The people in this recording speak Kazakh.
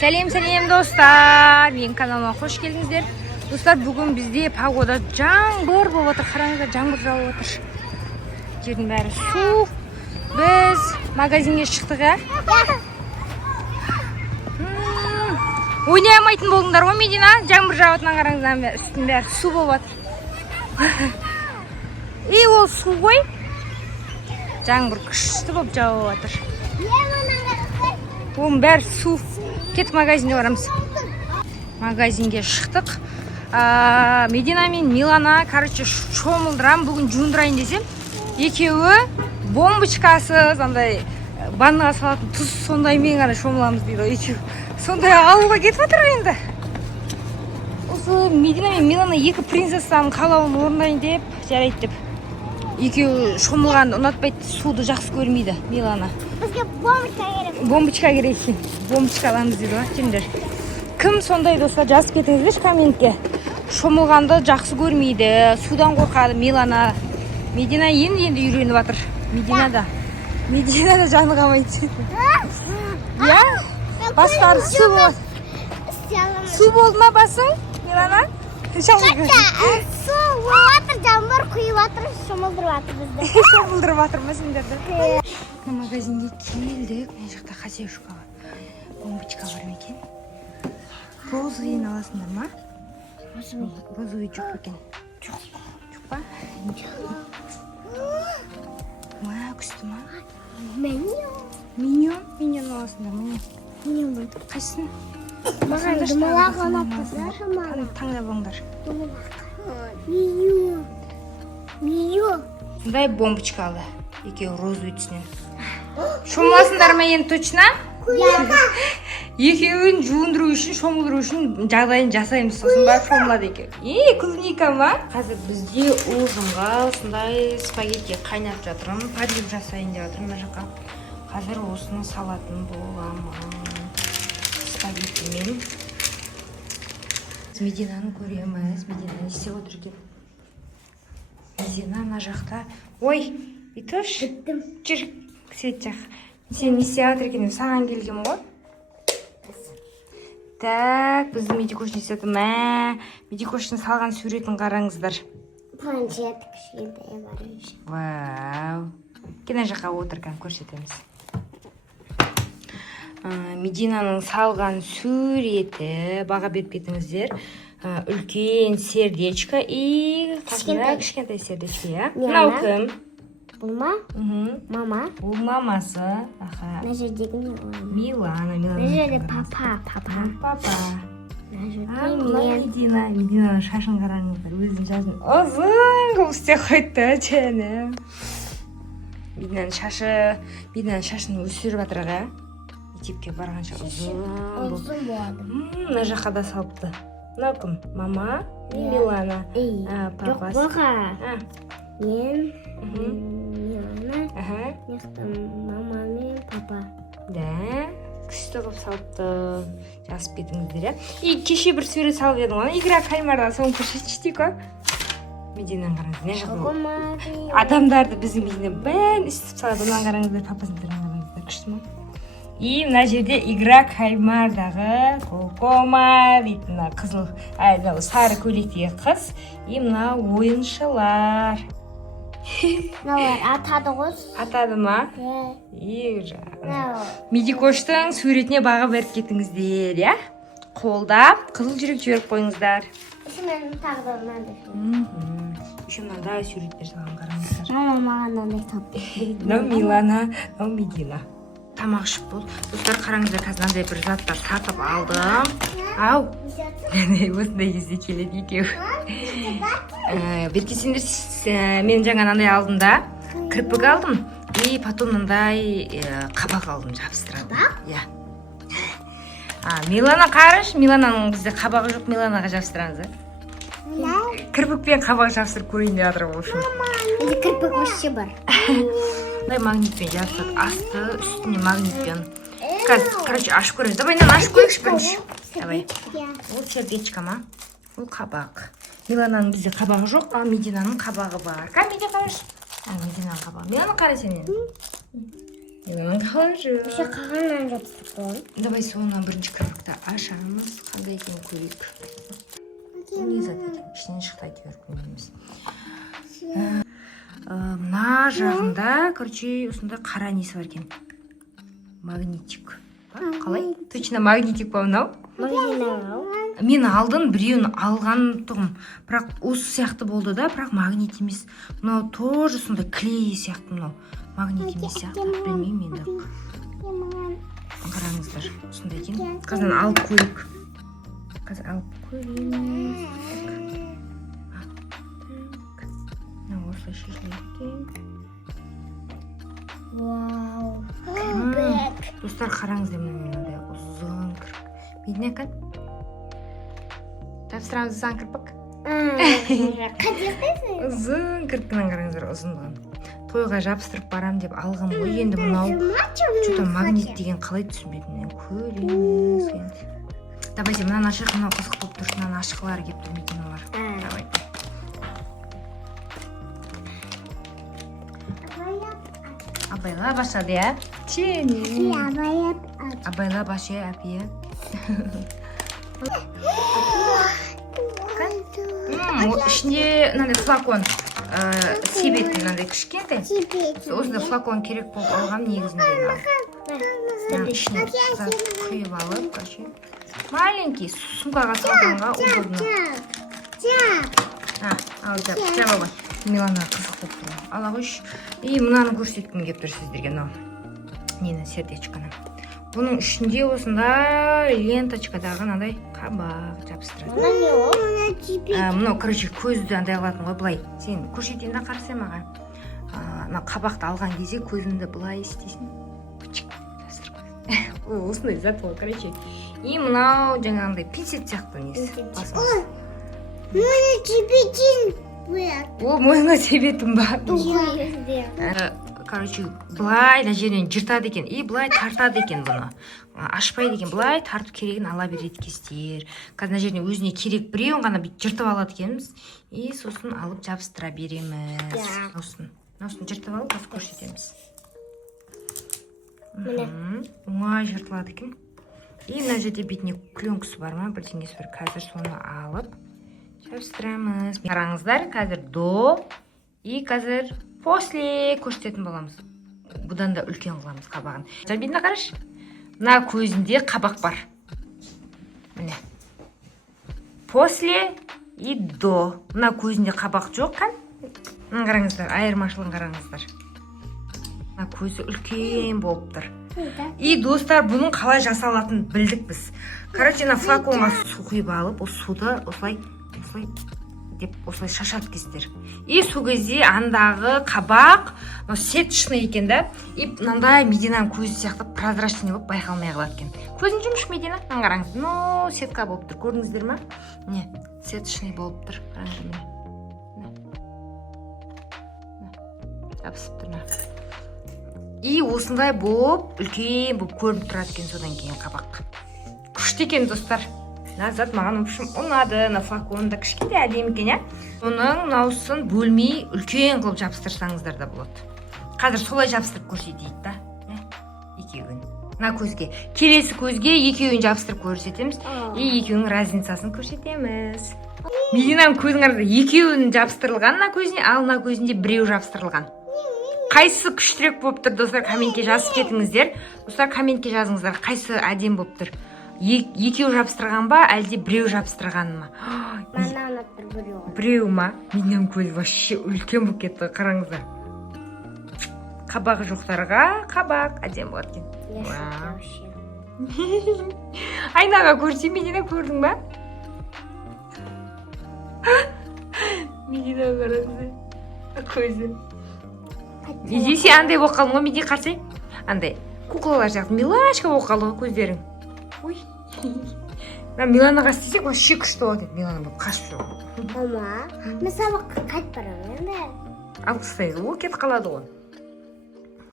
Сәлем достар, менің каналыма қош келдіңіздер. Достар, бүгін бізде погода жаңбыр болып отыр, қараңыздар, жаңбыр жауып отыр. Жердің бәрі су. Біз магазинге шықтық, ойнай алмайтын болдыңдар ғой, Медина? Жаңбыр жауатынан қараңыздар, үстің бәрі су болып отыр. Ол су ғой. Жаңбыр күшті болып жауып отыр. Оның бәрі су. Кетіп магазинге барамыз. Магазинге шықтық. Медина мен Милана, шомылдырам, бүгін жуындырайын десем. Екеуі бомбочкасы, сондай ваннаға салатын тұз, сондай мен ғана шомыламыз дейді. Екеуі сондай ауылға кетіп жатыр енді. Осы Медина мен Милана екі принцессаның қалауын орындайын деп, жарайды деп. Екеуі шомылғанды ұнатпайды, суды жақсы көрмейді Милана. Бізге бомбочка керек. Бомбочка керек екен. Бомбочка аламыз дейді ғой, теңдер. Кім сондай достар, жазып кетіңіздерші комментке. Шомылғанды жақсы көрмейді, судан қорқады Милана. Медина енді үйреніп жатыр. Медина да жаны қалмайды. Я? Бастары су болды. Су болды ма басың, Милана? Су жатыр, жаңбыр құйып жатыр, шомылдырып жатыр бізді. Шомылдырып жатыр ма сендерді? Магазинге келдік. Мен жақта хозяюшка бомбочка бар ма екен? Розовыйын аласыңдар ма? Розовый жоқ екен. Жоқ па? Күшті ма? Миньон аласыңдар ма? Миньон бар. Қайсысын? Маған думалақ ұнатты. Таңдап алыңдар. Миньон. Дай бомбочка алды. Екеуі розовый түсінен. Шомыласыңдар ма енді точно? Екеуін жуындыру үшін, шомылдыру үшін жағдайын жасаймыз, сосын барып шомылады екеуі. Клубника ма? Қазір бізде ужинға осындай спагетти қайнап жатырмын, подъем жасайын деп жатырмын мына жаққа. Қазір осыны салатын боламын. Спагеттимен. Мединаны көреміз. Медина не істеп отыр екен? Медина мына жақта. Ой, Итош? Біттім. Жүр, свет жақ. Сен не істеп жатыр екен деп саған келгем ғой. Так, біздің медикошны істетім. Медикошны салған суретін қараңыздар. Планшет кішкентай бар. Вау. Кена жаққа отырған көрсетеміз. Мединаның салған суреті, баға беріп кетіңіздер. Үлкен сердечко и кішкентай сердечко, я? Мынау кім? Бұл ма? Мама. Бұл мамасы. Мына жердегі Милана. Мына жерде папа. Папа. Мына жерде мен. Мединаның шашын қараңыздар. Өзінің шашын ұзын қылып істеп қойды, жәнем. Мединаның шашын өсіріп жатыр аға. Мектепке барғанша ұзын болады. Мына жаққа да салыпты. Мынау кім? Мама и Милана. Папасы. Жоқ бұға. Мен, Милана, мама мен папа. Да, күшті қылып салыпты. Жазып кетіңіздер, И кеше бір сурет салып едім ғой. Игра кальмардан соны көрсетші дейік ғой. Мединаны қараңыздар. Не жақын адамдарды біздің Медина бәрін істіп салады. Онан қараңыздар, папасын қараңыздар. Күшті ма? И мына жерде игра кальмардағы Кокома дейтін қызыл, сары көйлектегі қыз. И мына ойыншылар. Мыналар атады ғой. Атады ма? Медикоштың суретіне баға беріп кетіңіздер, я? Қолдап, қызыл жүрек жіберіп қойыңыздар. Мен тағы да мынандай. Еще мынандай суреттер салған қараңыздар. Мама маған мынандай тапты. Мынау Милана, мынау Медина. Тамақ ішіп бол. Достар, қараңыздар, қазір мынандай бір заттар сатып алдым. Ау! Осындай кезде келеді екеу. Беткесендер, мен жаңа мынандай алдым да. Кірпік алдым. И потом мынандай қабақ алдым жабыстырады. Я. Милана қараш, Милананың бізде қабағы жоқ, Миланаға жабыстырамыз. Кірпікпен қабақ жабыстырып көрейін деп жатыр ғой. Енді кірпік вообще бар. Магнитпен жабыстырады. Асты, үстіне магнитпен. Короче, ашып көреміз. Давай, нан ашып көрейікші бірінші. Давай. Ол сердечко ма? Ол қабақ. Милананың бізде қабағы жоқ, а Мединаның қабағы бар. Медина қараш. Мединаның қабағы. Милана қара сенен. Милананың қалжы. Вообще қағаннан жапсырдым. Давай соны бірінші кірпікті ашамыз. Қандай екен көрейік. Не зат екен? Ішінен шықты әйтеуір көрмейміз. Мына жағында, короче, осында қара несі бар екен. Магнитик. Қалай? Точно магнитик ба мынау? Мен алдын біреуін алған тұғым. Бірақ осы сияқты болды да, бірақ магнит емес. Мынау тоже сондай клей сияқты мынау. Магнит емес сияқты. Білмеймін енді. Қараңыздар. Осындай екен. Қазір алып көрейік. Қазір алып көреміз. Осылай шешіледі екен. Вау. Достар, қараңыздар, мынандай ұзын кірпік. Медина екен? Тапсырамыз ұзын кірпік. Ұзын кірпігін қараңыздар, ұзындығын. Тойға жабыстырып барам деп алғым ғой. Енді мынау что-то магнит деген қалай түсінбедім. Көреміз енді. Давайте мынаны ашық, мынау қызық болып тұр. Мынаны ашықлары келіп тұр Мединалар. Давай. Абайла башады, я? Чені? Абайла башы, әпе. Ішінде мынандай флакон себет мынандай кішкентай. Осында флакон керек болып алғам негізінде. Ішіне зат құйып алып, маленький сумкаға салғанға удобно. Ал жаба ғой. Милана қызық болып тұр. Ала қойшы. И мынаны көрсеткім келіп тұр сіздерге. Нені, сердечканы. Бұның ішінде осында ленточкадағы мынандай қабақ жабыстырады. Мынау, короче, көзді андай алатын ғой, былай. Сен көрсетейін да қарасай маған. Мына қабақты алған кезде көзіңді былай істейсің. Осындай зат ол, короче. И мынау жаңағындай пинцет сияқты несі. О, мойныңа себетін ба? Короче, былай да жерінен жыртады екен. И былай тартады екен бұны. Ашпайды екен. Былай тартып керегін ала береді кездер. Қазір жеріне өзіне керек біреуін ғана жыртып алады екенбіз. И сосын алып жабыстыра береміз. Осын жыртып алып, осы көрсетеміз. Оңай жыртылады екен. И мына жерде бетіне пленкасы бар ма? Бірдеңесі бар. Қазір соны алып жабыстырамыз. Қараңыздар, қазір до и қазір после көрсететін боламыз. Бұдан да үлкен қыламыз қабағын. Бетіне қараш. Мына көзінде қабақ бар. Міне. После и до. Мына көзінде қабақ жоқ қан. Қараңыздар, айырмашылығын қараңыздар. Мына көзі үлкен болып тұр. И достар, бұның қалай жасалатынын білдік біз. Короче, мына флаконға су құйып алып, ол суды осылай шашады кездер. И су кезде андағы қабақ сетчный екен да. И мынандай Мединаның көзі сияқты прозрачный болып байқалмай қалады екен. Көзің жұмыш Медина? Қараңыз. Ну, сетка болып тұр. Көрдіңіздер ма? Не, сетчный болып тұр. Жабысып тұр. И осындай болып, үлкен болып көрініп тұрады екен содан кейін қабақ. Күшті екен достар. Назат маған ұнады, флаконда кішкентай әдемі екен, я? Оның наусын бөлмей үлкен қылып жабыстырсаңыздар да болады. Қазір солай жабыстырып көрсетейік та. Екеуін. Мына көзге. Келесі көзге екеуін жабыстырып көрсетеміз. И екеуінің разницасын көрсетеміз. Мединаның көзің арасында екеуін жабыстырылған мына көзіне, ал мына көзінде біреу жабыстырылған. Қайсы күштірек болып тұр, достар, комментке жазып кетіңіздер. Достар, комментке жазыңыздар, қайсы әдем болып тұр. Екеу жабыстырған ба, әлде біреу жабыстырған ма? Біреу ма? Менің көзі вообще үлкен болып кетті, қараңыздар. Қабағы жоқтарға қабақ әдем болады екен. Айнаға көрсем, Медина көрдің ба? Медина қараңыздар. Көзі. Медисе андай болып қалың ғой, Меди қарсай. Андай куклалар сияқты милашка болып қалды ғой көздерің. Ой. Миланаға істесек, вообще күшті болады. Милана болып қашып жоқ. Мама, мен сабаққа қайтып барамын енді. Алғыстайды, ол кетіп қалады ғой.